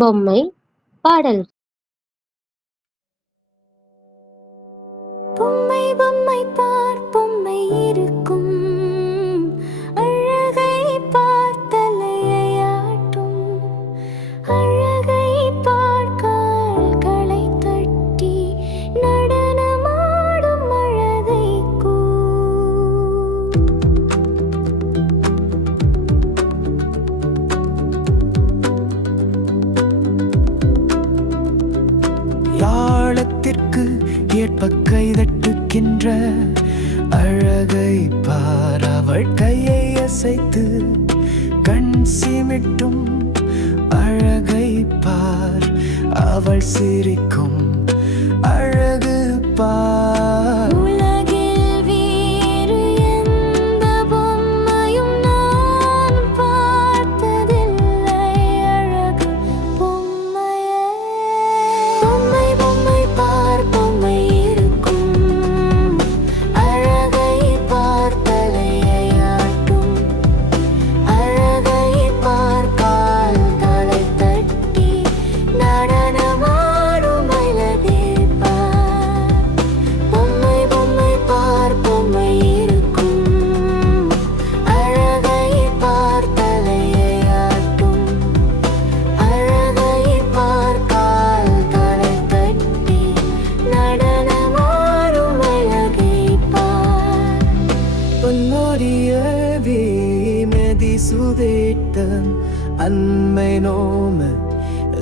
பொம்மை பாடல். பொம்மை பொம்மை பார் பொம்மை இருக்கும், அழகை பார் தலையாட்டும், அழகை பார் கால்களை தட்டி நடனமாடும் அழகை யாழத்திற்கு ஏற்ப கைதட்டுகின்ற அழகை பார், அவள் கையை அசைத்து கண் சிமிட்டும் அழகை பார், அவள் சிரிக்கும் அழகு பார். உலகில் வேறு எந்த பொம்மையும் நான் பார்த்ததில்லை அழகு பொம்மையே. பொம்மை பொம்மை பார் பொம்மை இருக்கும், அழகை பார் தலையை ஆட்டும், அழகை பார் கால்களை தட்டி நடனமாடும் அழகை பார். பொம்மை பொம்மை பார் பொம்மை இருக்கும், அழகை பார் தலையை ஆட்டும், அழகை பார் கால்களை தட்டி நடனமாடும் அழகை பார். பொன்னோடிய வீமதி சுதேட்டம் அன்மை நோம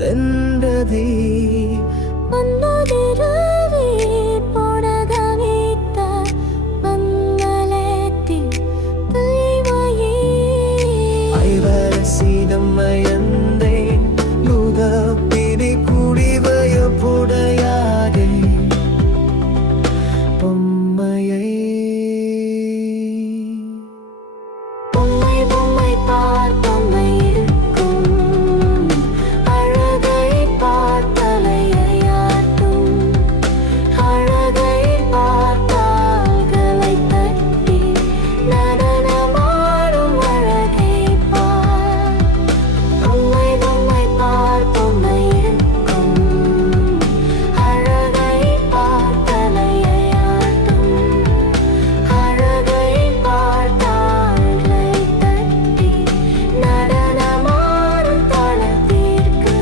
வென்றதே. பொன்னதிரவே பொடகமிட்ட மங்களத்தில் துய்மையே. ஐவரசீனம் மயந்தேன் லுக பிடி குடிவய புடையாதே பொம்மையை. பொம்மை பொம்மை பார் பொம்மை இருக்கும், அழகை பார் தலையை ஆட்டும், அழகை பார் கால்களை தட்டி நடனமாடும் அழகை பார். பொம்மை பொம்மை பார் பொம்மை இருக்கும், அழகை பார் தலையை ஆட்டும், அழகை பார் கால்களை தட்டி நடனமாடும் தளத்திற்கு.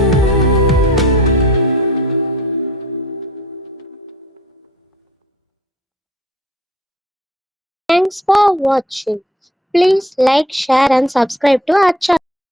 Thanks for watching. Please like, share and subscribe to our channel.